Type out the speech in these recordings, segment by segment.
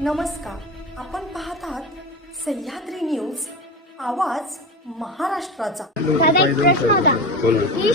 नमस्कार. आपण पाहत आहात सह्याद्री न्यूज आवाज महाराष्ट्राचा. दादा एक प्रश्न होता. की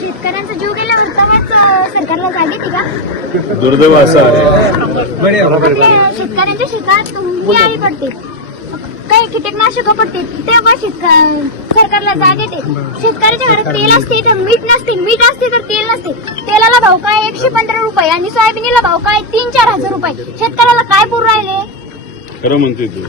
शेतकऱ्यांचा जीव गेल्यावर तेव्हाच अं, सरकारला जाग येते का दुर्दैव असं आहे. आपल्या शेतकऱ्यांच्या शेतात मी आई पडते. काही कीटकनाशक पडते तेव्हा सरकारला जाग येते. शेतकऱ्याच्या घरात तेल असते तर मीठ नसते मीठ असते तर तेल नसते. तेलाला भाव काय? एकशे पंधरा रुपये आणि सोयाबीनला भाव काय? तीन चार हजार रुपये. शेतकऱ्याला काय पुरू राहिले? खरं म्हणते तू.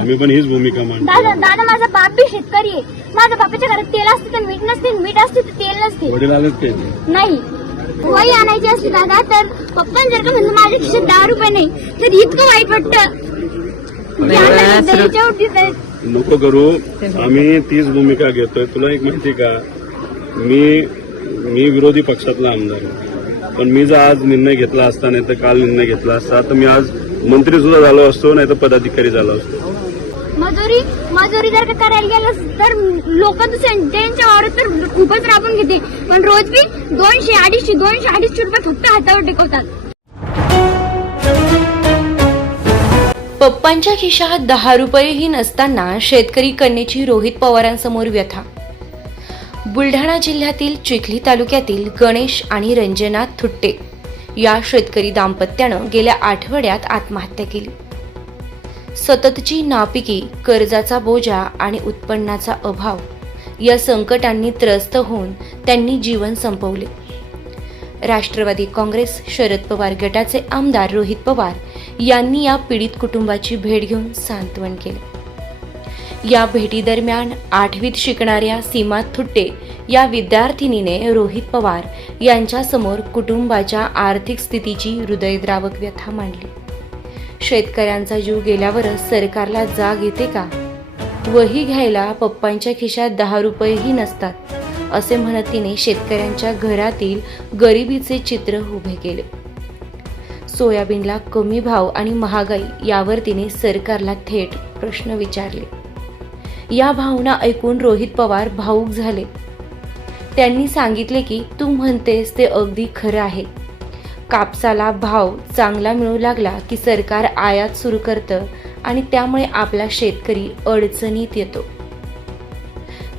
आम्ही पण हीच भूमिका मांडतो. दादा दादा माझा बाप बी शेतकरी आहे. माझ्या बापाच्या घरात तेल असते तर मीठ नसते मीठ असते तर तेल नसते. वडील आलेच ते. नाही. वही आणायची असते दादा तर पप्पा जर का म्हणलं माझ्या खिशात दहा रुपये नाही. तर इतकं वाईट वाटतं. नको करू. आम्ही तीच भूमिका घेतोय. तुला एक माहिती का? मी मी विरोधी पक्षातला आमदार. पण मी जर आज निर्णय घेतला असता नाही तर काल निर्णय घेतला असता तर मी आज मंत्री सुद्धा झालो असतो नाही तर पदाधिकारी झालो असतो. मजुरी मजुरी जर का करायला गेलं तर लोक त्यांच्या वावरात तर खूपच राबून घेते पण रोज बी दोनशे अडीचशे दोनशे अडीचशे रुपये फक्त हातावर टेकवतात. पप्पांच्या खिशात दहा रुपयेही नसताना शेतकरी कन्येची रोहित पवारांसमोर व्यथा. बुलढाणा जिल्ह्यातील चिखली तालुक्यातील गणेश आणि रंजना थुट्टे या शेतकरी दाम्पत्यानं गेल्या आठवड्यात आत्महत्या केली. सततची नापिकी कर्जाचा बोजा आणि उत्पन्नाचा अभाव या संकटांनी त्रस्त होऊन त्यांनी जीवन संपवले. राष्ट्रवादी काँग्रेस शरद पवार गटाचे आमदार रोहित पवार यांनी या पीडित कुटुंबाची भेट घेऊन सांत्वन केले. या भेटीदरम्यान आठवीत शिकणाऱ्या सीमा थुट्टे या विद्यार्थिनीने रोहित पवार यांच्यासमोर कुटुंबाच्या आर्थिक स्थितीची हृदयद्रावक व्यथा मांडली. शेतकऱ्यांचा जीव गेल्यावरच सरकारला जाग येते का? वही घ्यायला पप्पांच्या खिशात दहा रुपयेही नसतात असे म्हणत तिने शेतकऱ्यांच्या घरातील गरिबीचे चित्र उभे केले. सोयाबीनला कमी भाव आणि महागाई यावर तिने सरकारला थेट प्रश्न विचारले. या भावना ऐकून रोहित पवार भाऊक झाले. त्यांनी सांगितले की तू म्हणतेस ते अगदी खरं आहे. कापसाला भाव चांगला मिळू लागला की सरकार आयात सुरू करतं आणि त्यामुळे आपला शेतकरी अडचणीत येतो.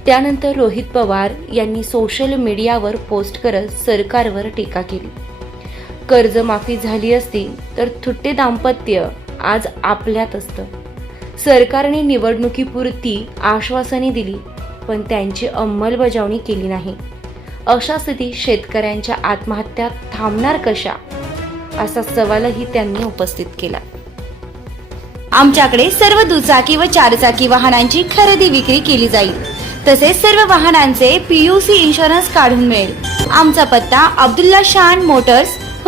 त्यानंतर रोहित पवार यांनी सोशल मीडियावर पोस्ट करत सरकारवर टीका केली. कर्जमाफी झाली असती तर थुट्टे दाम्पत्य आज आपल्यात असतं. सरकारने निवडणुकीपुरती आश्वासने दिली पण त्यांची अंमलबजावणी केली नाही. अशा स्थितीत शेतकऱ्यांच्या आत्महत्या थांबणार कशा? असा सवालही त्यांनी उपस्थित केला. आमच्याकडे सर्व दुचाकी व चारचाकी वाहनांची खरेदी विक्री केली जाईल. तसेच सर्व वाहनांचे पीयूसी इन्शुरन्स काढून मिळेल. आमचा पत्ता अब्दुल्ला शान मोटर्स